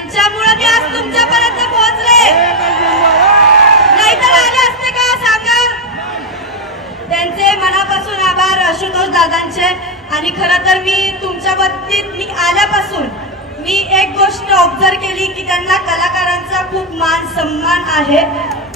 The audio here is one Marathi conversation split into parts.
त्यांच्यामुळे मी आज तुमच्यापर्यंत पोहोचले, नाहीतर आले असते का सांगा? त्यांचे मनापासून आभार आशुतोष दादांचे. आणि खरं तर मी तुमच्या बाबतीत मी आल्यापासून मी एक गोष्ट ऑब्झर्व केली की त्यांना कलाकारांचा खूप मान सन्मान आहे.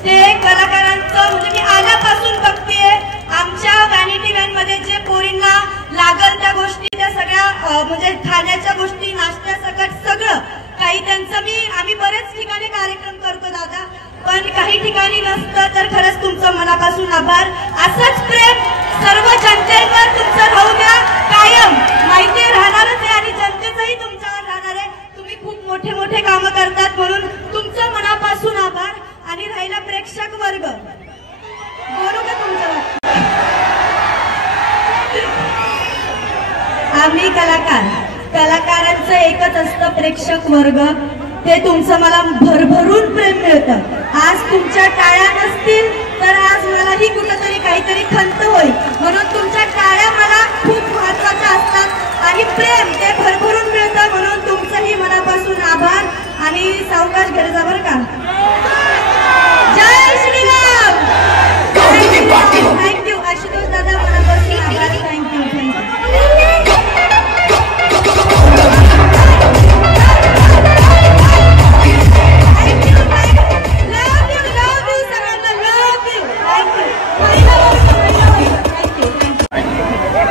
ते कलाकारांचं म्हणजे मी आल्यापासून बघतेय आमच्या वॅनिटी व्हॅन मध्ये जे पोरींना लागल त्या गोष्टी, त्या सगळ्या म्हणजे खाण्याच्या गोष्टी, नाश्त्या सकट सगळं काही त्यांचं आम्ही बरेच ठिकाणी कार्यक्रम करतो दादा, पण काही ठिकाणी नसतं. तर खरंच तुमचं मनापासून आभार. असंच प्रेम सर्व जनतेवर तुमचं राहू द्या कायम, माहिती राहणारच आहे आणि जनतेचंही तुमच्यावर राहणार आहे. तुम्ही खूप मोठे मोठे कामं करतात म्हणून तुमचं मनापासून आभार. आणि राहिला प्रेक्षक वर्ग, बोलू का तुमचं? आम्ही कलाकारांचं एकच असतं प्रेक्षक वर्ग, ते तुमचं मला भरभरून प्रेम मिळतं. आज तुमच्या टाळ्या नसतील तर आज मलाही कुठंतरी काहीतरी खंत होईल, म्हणून तुमच्या टाळ्या मला खूप महत्वाच्या असतात आणि प्रेम ते भरभरून मिळतं. म्हणून तुमचंही मनापासून आभार. आणि सावकाश घरी जा बरं का. जय श्रीराम. थँक्यू आशुतोष दादा, मनापासून आभार. थँक्यू.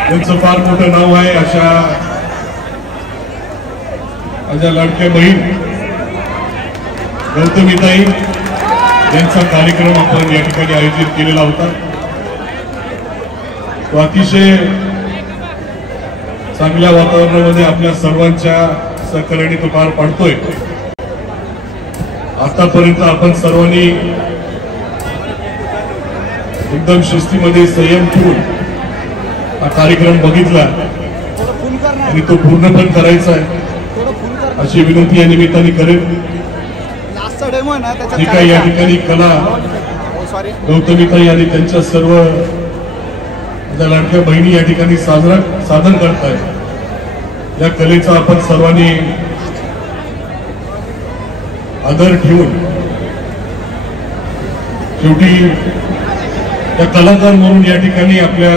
त्यांचं फार मोठं नाव आहे. अशा माझ्या लाडक्या बहीण गौतमीताई यांचा कार्यक्रम आपण या ठिकाणी आयोजित केलेला होता. तो अतिशय चांगल्या वातावरणामध्ये आपल्या सर्वांच्या सहकार्याने तो पार पाडतोय. आतापर्यंत आपण सर्वांनी एकदम शिस्तीमध्ये संयम ठेवून हा कार्यक्रम बघितला आणि तो पूर्ण पण करायचा आहे अशी विनंती या निमित्ताने करेन. जी काही या ठिकाणी कला गौतमीताई आणि त्यांच्या सर्व लाडक्या बहिणी या ठिकाणी सादर करतायत, या कलेचा आपण सर्वांनी आदर ठेवून शेवटी त्या कलाकार म्हणून या ठिकाणी आपल्या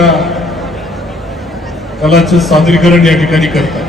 कलाचं सादरीकरण या ठिकाणी करतात.